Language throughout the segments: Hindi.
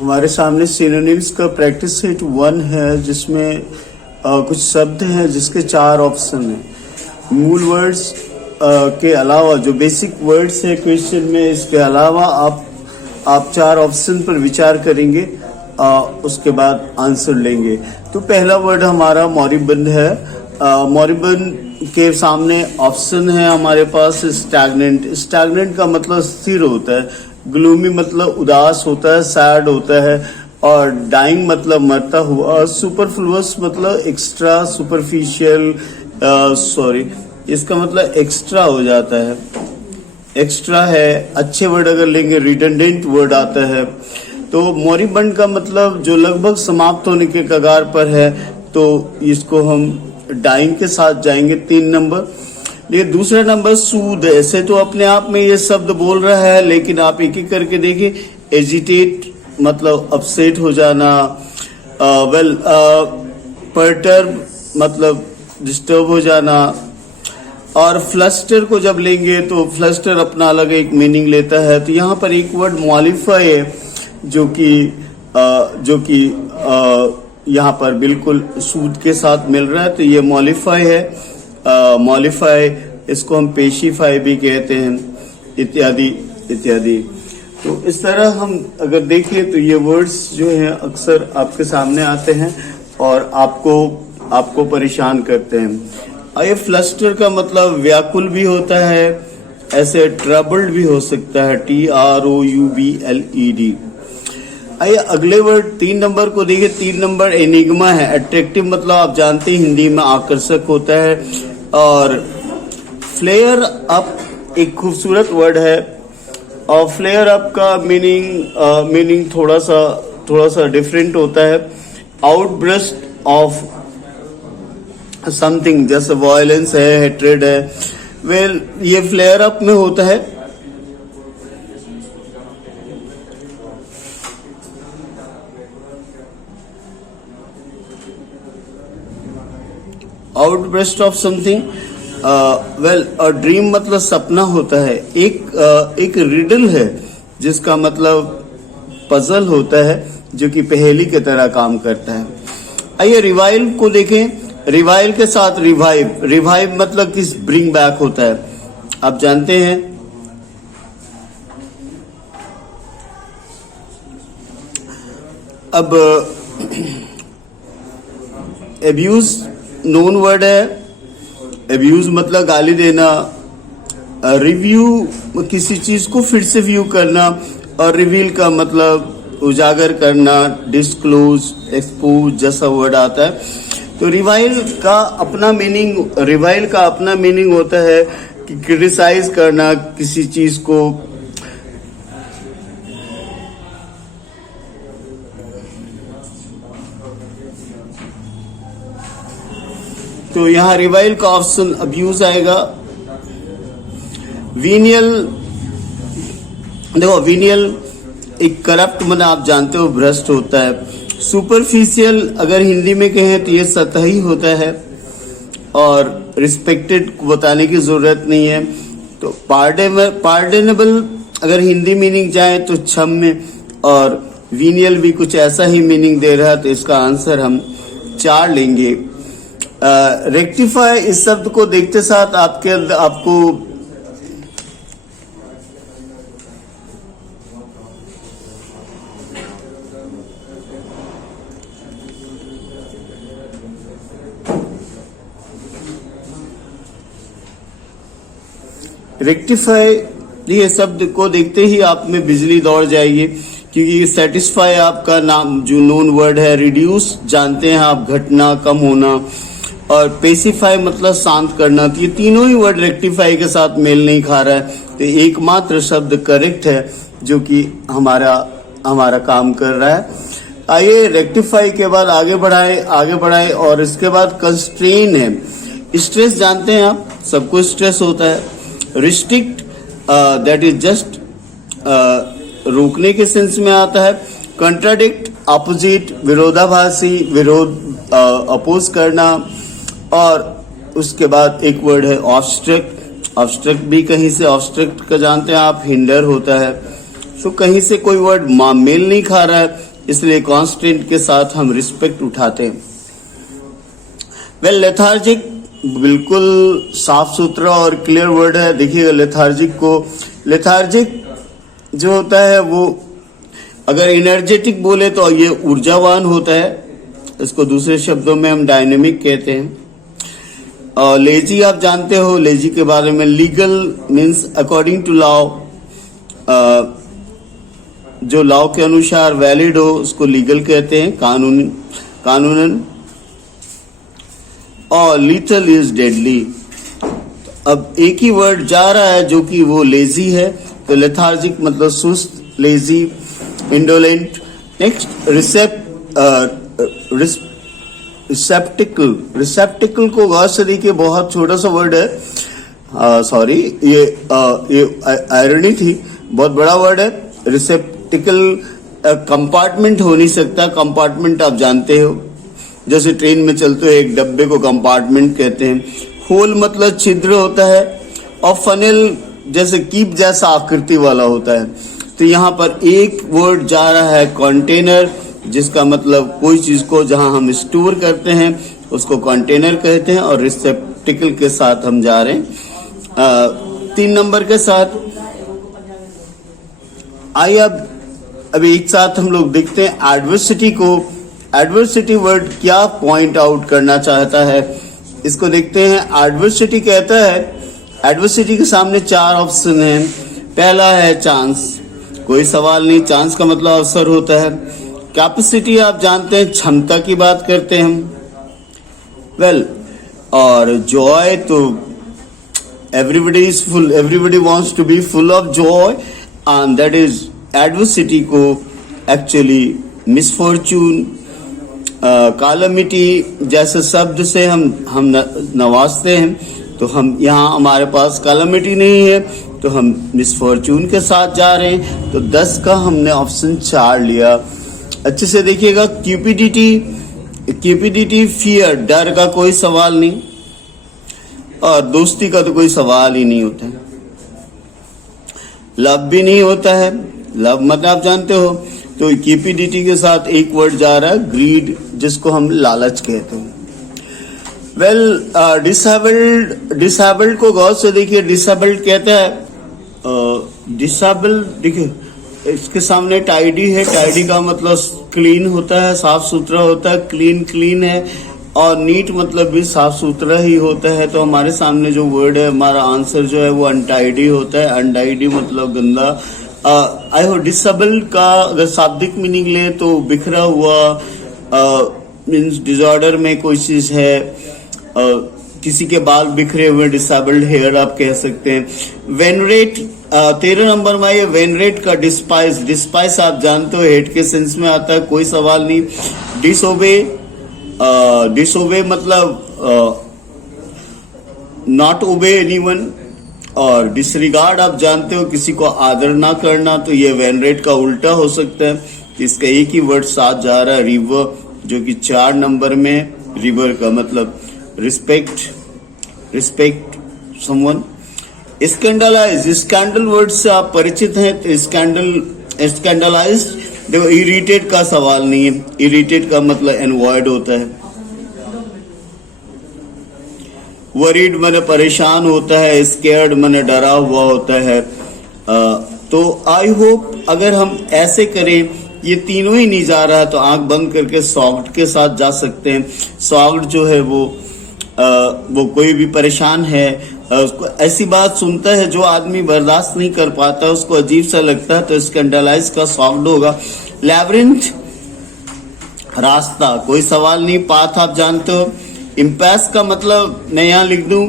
हमारे सामने सिनोनिम्स का प्रैक्टिस सेट 1 है, जिसमें कुछ शब्द हैं जिसके 4 ऑप्शन हैं। मूल वर्ड्स के अलावा जो बेसिक वर्ड्स है क्वेश्चन में, इसके अलावा आप 4 ऑप्शन पर विचार करेंगे, उसके बाद आंसर लेंगे। तो पहला वर्ड हमारा मोरिबंद है। मोरिबंद के सामने ऑप्शन है हमारे पास स्टैग्नेंट। स्टैग्नेंट का मतलब स्थिर होता है, ग्लूमी मतलब उदास होता है, सैड होता है, और डाइंग मतलब मरता हुआ, सुपरफ्लुअस मतलब एक्स्ट्रा, सुपरफिशियल, इसका मतलब एक्स्ट्रा हो जाता है, एक्स्ट्रा है। अच्छे वर्ड अगर लेंगे रिडंडेंट वर्ड आता है। तो मोरिबंड का मतलब जो लगभग समाप्त होने के कगार पर है, तो इसको हम डाइंग के साथ जाएंगे 3 नंबर। ये दूसरा नंबर सूद। ऐसे तो अपने आप में ये शब्द बोल रहा है, लेकिन आप एक एक करके देखिए। एजिटेट मतलब अपसेट हो जाना, परटर्ब मतलब डिस्टर्ब हो जाना, और फ्लस्टर को जब लेंगे तो फ्लस्टर अपना अलग एक मीनिंग लेता है। तो यहाँ पर एक वर्ड मॉलिफाई है जो कि यहाँ पर बिल्कुल सूद के साथ मिल रहा है, तो ये मॉलिफाई है। मॉलिफाई, इसको हम पेशिफाई भी कहते हैं, इत्यादि इत्यादि। तो इस तरह हम अगर देखें तो ये वर्ड्स जो हैं अक्सर आपके सामने आते हैं और आपको परेशान करते हैं। ये फ्लस्टर का मतलब व्याकुल भी होता है, ऐसे ट्रबल्ड भी हो सकता है, TROUBLED। आइए अगले वर्ड 3 नंबर को देखिए। 3 नंबर एनिग्मा है। अट्रैक्टिव मतलब आप जानते हैं हिंदी में आकर्षक होता है, और फ्लेयर अप एक खूबसूरत वर्ड है। और फ्लेयर अप का मीनिंग थोड़ा सा डिफरेंट होता है। आउटब्रस्ट ऑफ समथिंग, जैसे वायलेंस है, हेट्रेड है, वेल ये फ्लेयर अप में होता है। आउटब्रस्ट ऑफ समथिंग, ड्रीम मतलब सपना होता है। एक रिडल है जिसका मतलब पजल होता है, जो कि पहेली की तरह काम करता है। आइए रिवाइल को देखें। रिवाइल के साथ रिवाइव मतलब किस ब्रिंग बैक होता है, आप जानते हैं। अब एब्यूज नोन वर्ड है। एब्यूज मतलब गाली देना। रिव्यू किसी चीज को फिर से व्यू करना, और रिवील का मतलब उजागर करना, डिस्क्लोज, एक्सपोज जैसा वर्ड आता है। तो रिवाइल का अपना मीनिंग होता है कि क्रिटिसाइज करना किसी चीज को। तो यहाँ रिवाइल का ऑप्शन अब्यूज आएगा। वीनियल, देखो वीनियल एक करप्ट मतलब आप जानते हो भ्रष्ट होता है। सुपरफिशियल अगर हिंदी में कहें तो ये सतही होता है, और रिस्पेक्टेड बताने की जरूरत नहीं है। तो पार्डनेबल अगर हिंदी मीनिंग जाए तो क्षम्य, और वीनियल भी कुछ ऐसा ही मीनिंग दे रहा है, तो इसका आंसर हम 4 लेंगे। रेक्टिफाई इस शब्द को देखते साथ आपको रेक्टिफाई ये शब्द को देखते ही आप में बिजली दौड़ जाएगी, क्योंकि सेटिस्फाई आपका नाम जो नोन वर्ड है। रिड्यूस जानते हैं आप, घटना, कम होना, और पेसिफाई मतलब शांत करना। तो ये तीनों ही वर्ड रेक्टिफाई के साथ मेल नहीं खा रहा है, तो एकमात्र शब्द करेक्ट है जो कि हमारा काम कर रहा है। आइए रेक्टिफाई के बाद आगे बढ़ाए, और इसके बाद कंस्ट्रेन है। स्ट्रेस जानते हैं आप, सबको स्ट्रेस होता है। रिस्ट्रिक्ट दैट इज जस्ट रोकने के सेंस में आता है। कंट्राडिक्ट अपोजिट, विरोधाभासी, अपोज करना। और उसके बाद एक वर्ड है ऑब्स्ट्रक्ट। ऑब्स्ट्रक्ट भी कहीं से, ऑब्स्ट्रक्ट का जानते हैं आप, हिंडर होता है। सो कहीं से कोई वर्ड मेल नहीं खा रहा है, इसलिए कांस्टेंट के साथ हम रिस्पेक्ट उठाते हैं। वेल लेथार्जिक बिल्कुल साफ सुथरा और क्लियर वर्ड है। देखिएगा लेथार्जिक जो होता है वो अगर एनर्जेटिक बोले तो ये ऊर्जावान होता है, इसको दूसरे शब्दों में हम डायनेमिक कहते हैं। और लेजी आप जानते हो, लेजी के बारे में legal means according to law, जो लॉ के अनुसार वैलिड हो उसको लीगल कहते हैं, कानूनन। और लीथल इज डेडली। अब एक ही वर्ड जा रहा है जो कि वो लेजी है, तो लेथार्जिक मतलब सुस्त, लेजी, इंडोलेंट। नेक्स्ट रिसेप्टिकल को गौर से देखिए, बहुत छोटा सा वर्ड है। सॉरी, ये आयरनी थी, बहुत बड़ा वर्ड है। रिसेप्टिकल कंपार्टमेंट हो नहीं सकता। कंपार्टमेंट आप जानते हो, जैसे ट्रेन में चलते हो एक डब्बे को कंपार्टमेंट कहते हैं। होल मतलब छिद्र होता है, और फनेल जैसे कीप जैसा आकृति वाला होता है। तो यहाँ पर एक वर्ड जा रहा है कंटेनर, जिसका मतलब कोई चीज को जहां हम स्टोर करते हैं उसको कंटेनर कहते हैं, और रिसेप्टिकल के साथ हम जा रहे हैं 3 नंबर के साथ। आइए अब एक साथ हम लोग देखते हैं एडवर्सिटी को। एडवर्सिटी वर्ड क्या पॉइंट आउट करना चाहता है, इसको देखते हैं। एडवर्सिटी कहता है, एडवर्सिटी के सामने 4 ऑप्शन हैं। पहला है चांस, कोई सवाल नहीं, चांस का मतलब अवसर होता है। कैपेसिटी आप जानते हैं, क्षमता की बात करते हैं हम। वेल, और जॉय तो everybody is full, everybody wants to be full of joy, and that is adversity को एक्चुअली मिसफॉर्चून, कालमिटी जैसे शब्द से हम नवाजते हैं। तो हम यहाँ हमारे पास कालमिटी नहीं है, तो हम मिसफॉर्चून के साथ जा रहे हैं। तो 10 का हमने ऑप्शन 4 लिया। अच्छे से देखिएगा, क्यूपिडिटी फियर, डर का कोई सवाल नहीं, और दोस्ती का तो कोई सवाल ही नहीं होता है। लव भी नहीं होता है, लव मतलब आप जानते हो। तो क्यूपिडिटी के साथ एक वर्ड जा रहा है ग्रीड, जिसको हम लालच कहते हैं। वेल, डिसेबल्ड को गौर से देखिए। डिसेबल्ड कहता है, डिसेबल्ड देखिए इसके सामने टाइडी है। टाइडी का मतलब क्लीन होता है, साफ सुथरा होता है। क्लीन है, और नीट मतलब भी साफ सुथरा ही होता है। तो हमारे सामने जो वर्ड है, हमारा आंसर जो है वो अनटाइडी होता है। अनटाइडी मतलब गंदा। आई हो डिसेबल का अगर शाब्दिक मीनिंग ले तो बिखरा हुआ, मीन्स डिसऑर्डर में कोई चीज है। किसी के बाल बिखरे हुए, डिसेबल्ड हेयर आप कह सकते हैं। वेनरेट 13 नंबर में ये वेनरेट का डिस्पाइस आप जानते हो, हेट के सेंस में आता है, कोई सवाल नहीं। डिसोबे मतलब नॉट ओबे एनीवन, और डिसरिगार्ड आप जानते हो, किसी को आदर ना करना। तो ये वेनरेट का उल्टा हो सकता है। इसका एक ही वर्ड साथ जा रहा है, रिवर, जो कि 4 नंबर में। रिवर का मतलब respect someone. Scandalise, scandal word से आप परिचित हैं, तो स्कैंडलाइज देखो, इरिटेट का सवाल नहीं है। इरिटेट का मतलब एनवॉयड होता है। वरीड माने परेशान होता है। स्केयर्ड माने डरा हुआ होता है। तो आई होप अगर हम ऐसे करें, ये तीनों ही नहीं जा रहा, तो आंख बंद करके सॉफ्ट के साथ जा सकते हैं। सॉफ्ट जो है वो कोई भी परेशान है, उसको ऐसी बात सुनता है जो आदमी बर्दाश्त नहीं कर पाता, उसको अजीब सा लगता है, तो स्कैंडलाइज का सॉफ्ट होगा। लैब्रिंथ रास्ता, कोई सवाल नहीं। पाथ आप जानते हो। इम्पैस का मतलब मैं यहां लिख दूं,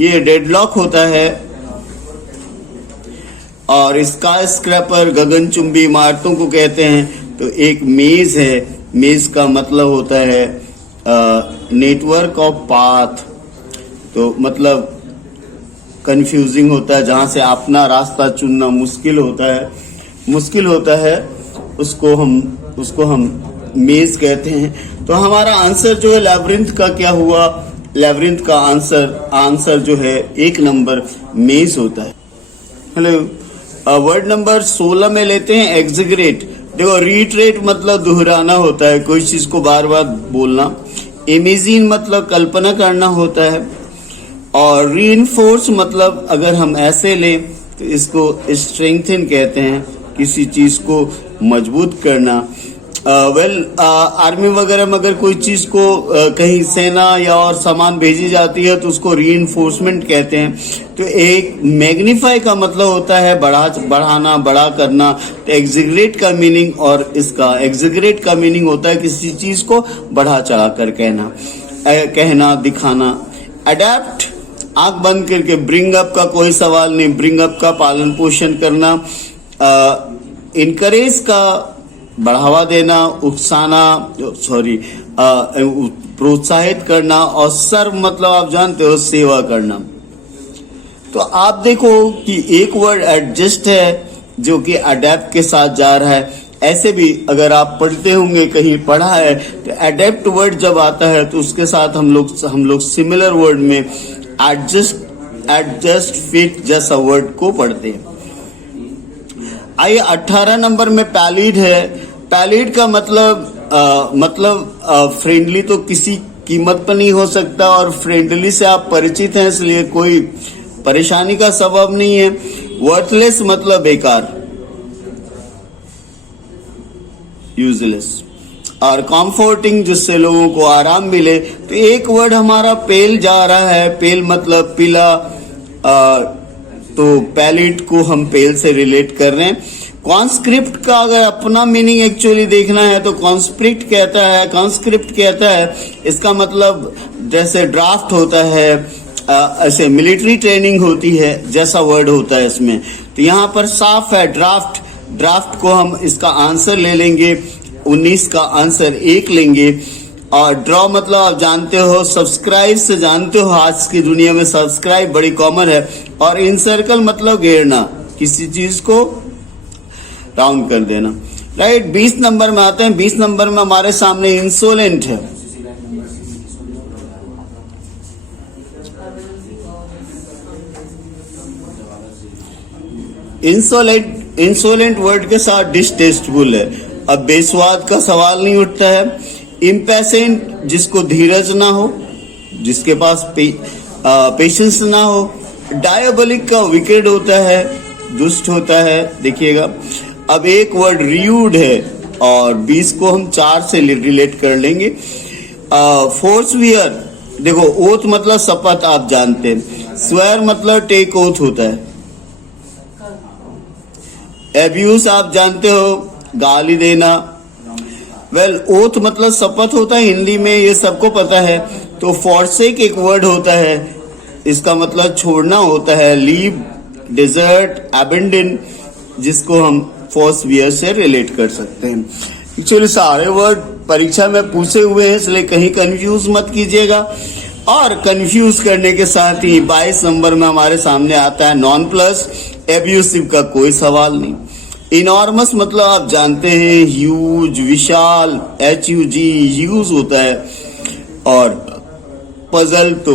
ये डेडलॉक होता है। और स्काई स्क्रैपर गगनचुंबी इमारतों को कहते हैं। तो एक मेज है, मेज का मतलब होता है नेटवर्क ऑफ पाथ। तो मतलब कंफ्यूजिंग होता है, जहां से अपना रास्ता चुनना मुश्किल होता है, उसको हम मेज कहते हैं। तो हमारा आंसर जो है लैब्रिंथ का क्या हुआ, लैब्रिंथ का आंसर जो है 1 नंबर मेज होता है। हेलो, वर्ड नंबर 16 में लेते हैं एग्जिगरेट। देखो रीट्रेट मतलब दोहराना होता है, कोई चीज को बार बार बोलना। इमेजिन मतलब कल्पना करना होता है। और रीइंफोर्स मतलब अगर हम ऐसे लें तो इसको स्ट्रेंथन कहते हैं, किसी चीज को मजबूत करना। आर्मी वगैरह में अगर कोई चीज को कहीं सेना या और सामान भेजी जाती है तो उसको रीइंफोर्समेंट कहते हैं। तो एक मैग्नीफाई का मतलब होता है बढ़ाना, बड़ा करना। तो एग्जीग्रेट का मीनिंग, और इसका एग्जीग्रेट का मीनिंग होता है किसी चीज को बढ़ा चढ़ा कर कहना, दिखाना। अडेप्ट आंख बंद करके, ब्रिंग अप का कोई सवाल नहीं, ब्रिंग अप का पालन पोषण करना। इनकरेज का बढ़ावा देना, उकसाना, प्रोत्साहित करना। और सर्व मतलब आप जानते हो सेवा करना। तो आप देखो कि एक वर्ड एडजस्ट है जो कि अडेप्ट के साथ जा रहा है। ऐसे भी अगर आप पढ़ते होंगे, कहीं पढ़ा है, तो अडेप्ट वर्ड जब आता है तो उसके साथ हम लोग सिमिलर वर्ड में एडजस्ट, फिट जैसा वर्ड को पढ़ते हैं। आइए 18 नंबर में पैलिड है। पैलिड का मतलब फ्रेंडली तो किसी कीमत पर नहीं हो सकता, और फ्रेंडली से आप परिचित हैं इसलिए कोई परेशानी का सबब नहीं है। वर्थलेस मतलब बेकार, यूजलेस। और कंफर्टिंग जिससे लोगों को आराम मिले। तो एक वर्ड हमारा पेल जा रहा है, पेल मतलब पीला। तो पैलिड को हम पेल से रिलेट कर रहे हैं। कॉन्स्क्रिप्ट का अगर अपना मीनिंग एक्चुअली देखना है तो कॉन्स्क्रिप्ट कहता है इसका मतलब जैसे ड्राफ्ट होता है, ऐसे मिलिट्री ट्रेनिंग होती है जैसा वर्ड होता है इसमें। तो यहाँ पर साफ है ड्राफ्ट को हम इसका आंसर ले लेंगे, 19 का आंसर 1 लेंगे। और ड्रॉ मतलब आप जानते हो, सब्सक्राइब से जानते हो, आज की दुनिया में सब्सक्राइब बड़ी कॉमन है। और इनसर्कल मतलब घेरना, किसी चीज को राउंड कर देना, राइट। 20 नंबर में आते हैं। 20 नंबर में हमारे सामने इंसोलेंट है। इंसोलेंट वर्ड के साथ डिसटेस्टफुल है। अब बेस्वाद का सवाल नहीं उठता है। इम्पेशेंट जिसको धीरज ना हो, जिसके पास पेशेंस ना हो। डायबोलिक का विकेट होता है, दुष्ट होता है, देखिएगा। अब एक वर्ड रियूड है और 20 को हम 4 से रिलेट कर लेंगे। फोर्सवियर, देखो ओथ मतलब शपथ आप जानते हैं। स्वेयर मतलब टेक ओथ होता है। एब्यूज आप जानते हो, गाली देना। ओथ मतलब शपथ होता है हिंदी में, ये सबको पता है। तो फॉरसेक एक वर्ड होता है, इसका मतलब छोड़ना होता है। लीव, डिजर्ट, अबेंडन, जिसको हम फोर्सवियर से रिलेट कर सकते हैं। एक्चुअली सारे वर्ड परीक्षा में पूछे हुए हैं, इसलिए कहीं कंफ्यूज मत कीजिएगा। और कंफ्यूज करने के साथ ही 22 नंबर में हमारे सामने आता है नॉन प्लस। एब्यूसिव का कोई सवाल नहीं। इनॉर्मस मतलब आप जानते हैं, ह्यूज, विशाल, HUG ह्यूज होता है। और पजल तो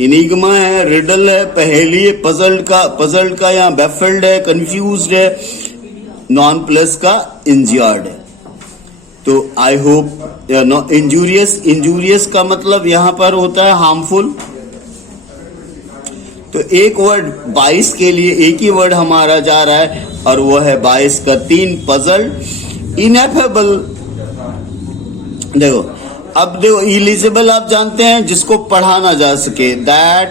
इनिग्मा है, रिडल है, पहेली है। पजल्ड का यहाँ बैफल्ड है, कंफ्यूज्ड है। नॉन प्लस का इंजर्ड है। तो आई होप इंजूरियस का मतलब यहां पर होता है हार्मफुल। तो एक वर्ड 22 के लिए एक ही वर्ड हमारा जा रहा है और वो है 22 का 3 पजल्ड। इनएफेबल, देखो अब देखो इलिजिबल आप जानते हैं, जिसको पढ़ा ना जा सके। दैट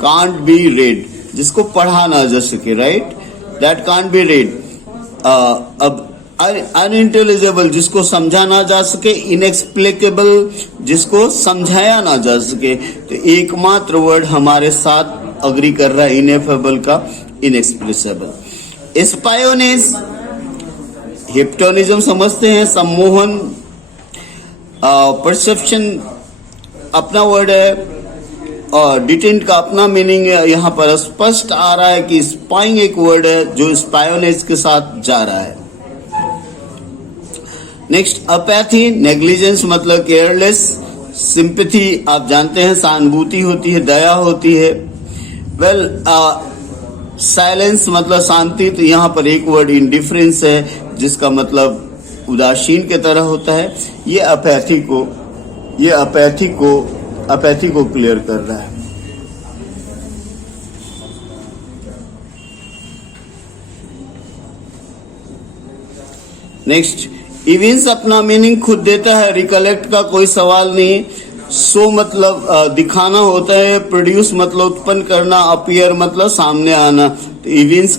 कांट बी रेड, जिसको पढ़ा ना जा सके, right. That can't be red. अब अनइंटेलिजिबल, जिसको समझा ना जा सके। इनएक्सप्लिकेबल, जिसको समझाया ना जा सके। तो एकमात्र वर्ड हमारे साथ अग्री कर रहा है इनएफेबल का, इनएक्सप्लिसिबल। स्पायोनेस, हिप्नोटिज्म समझते हैं, सम्मोहन। परसेप्शन अपना वर्ड है और डिटेंट का अपना मीनिंग है। यहाँ पर स्पष्ट आ रहा है कि स्पाइंग एक वर्ड है जो स्पायोनेस के साथ जा रहा है। नेक्स्ट अपैथी, नेग्लिजेंस मतलब केयरलेस। सिंपैथी आप जानते हैं, सहानुभूति होती है, दया होती है। साइलेंस मतलब शांति, तो यहाँ पर एक वर्ड इंडिफरेंस है जिसका मतलब उदासीन के तरह होता है। ये अपैथी को क्लियर कर रहा है। नेक्स्ट, इवेंट्स अपना मीनिंग खुद देता है, रिकलेक्ट का कोई सवाल नहीं। सो मतलब दिखाना होता है, प्रोड्यूस मतलब उत्पन्न करना, अपीयर मतलब सामने आना। तो इवेंट्स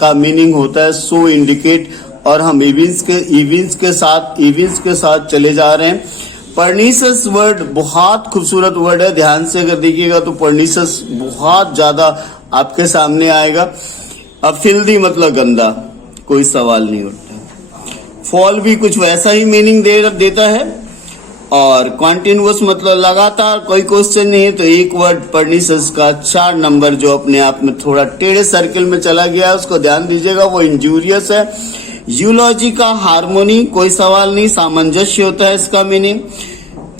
का मीनिंग होता है सो इंडिकेट, और हम इवेंट्स के साथ चले जा रहे हैं। परनीसस वर्ड बहुत खूबसूरत वर्ड है, ध्यान से अगर देखिएगा तो परनीसस बहुत ज्यादा आपके सामने आएगा। अब फिल्दी मतलब गंदा, कोई सवाल नहीं उठता। फॉल भी कुछ वैसा ही मीनिंग देता है, और कॉन्टिन्यूअस मतलब लगातार, कोई क्वेश्चन नहीं है। तो एक वर्ड परनीसस का 4 नंबर जो अपने आप में थोड़ा टेढ़े सर्किल में चला गया है, उसको ध्यान दीजिएगा, वो इंजूरियस है। यूलॉजी का हार्मोनी, कोई सवाल नहीं, सामंजस्य होता है इसका मीनिंग।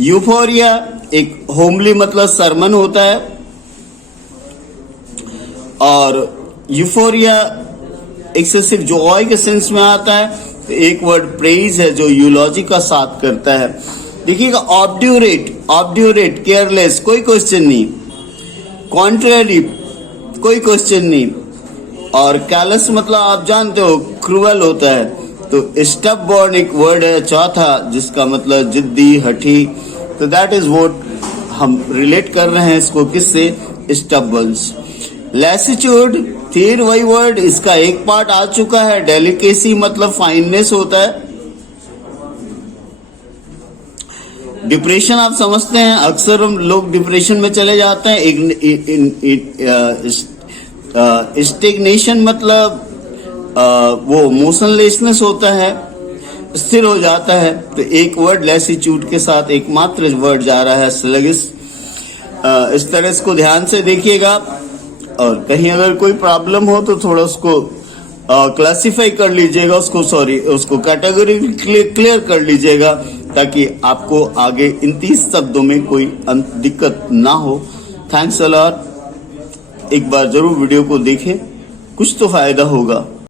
यूफोरिया एक होमली मतलब सरमन होता है, और यूफोरिया एक्सेसिव जॉय के सेंस में आता है। तो एक वर्ड प्रेज है जो यूलॉजी का साथ करता है। देखिएगा, ऑब्ड्यूरेट केयरलेस, कोई क्वेश्चन नहीं। कॉन्ट्रेरी, कोई क्वेश्चन नहीं। और कैलस मतलब आप जानते हो क्रूअल होता है। तो स्टबबॉर्न एक वर्ड है चौथा, जिसका मतलब जिद्दी, हठी। तो दैट इज व्हाट हम रिलेट कर रहे हैं इसको किससे, स्टबबॉर्न्स। लैसिट्यूड फिर वही वर्ड, इसका एक पार्ट आ चुका है। डेलिकेसी मतलब फाइननेस होता है। डिप्रेशन आप समझते हैं, अक्सर हम लोग डिप्रेशन में चले जाते हैं। स्टेग्नेशन मतलब वो मोशनलेसनेस होता है, स्थिर हो जाता है। तो एक वर्ड लैसिट्यूड के साथ एकमात्र वर्ड जा रहा है स्लगिश। इस तरह इसको ध्यान से देखिएगा, और कहीं अगर कोई प्रॉब्लम हो तो थोड़ा उसको क्लासिफाई कर लीजिएगा, उसको कैटेगरी क्लियर कर लीजिएगा, ताकि आपको आगे इन 30 शब्दों में कोई दिक्कत ना हो। Thanks a lot. एक बार जरूर वीडियो को देखें, कुछ तो फायदा होगा।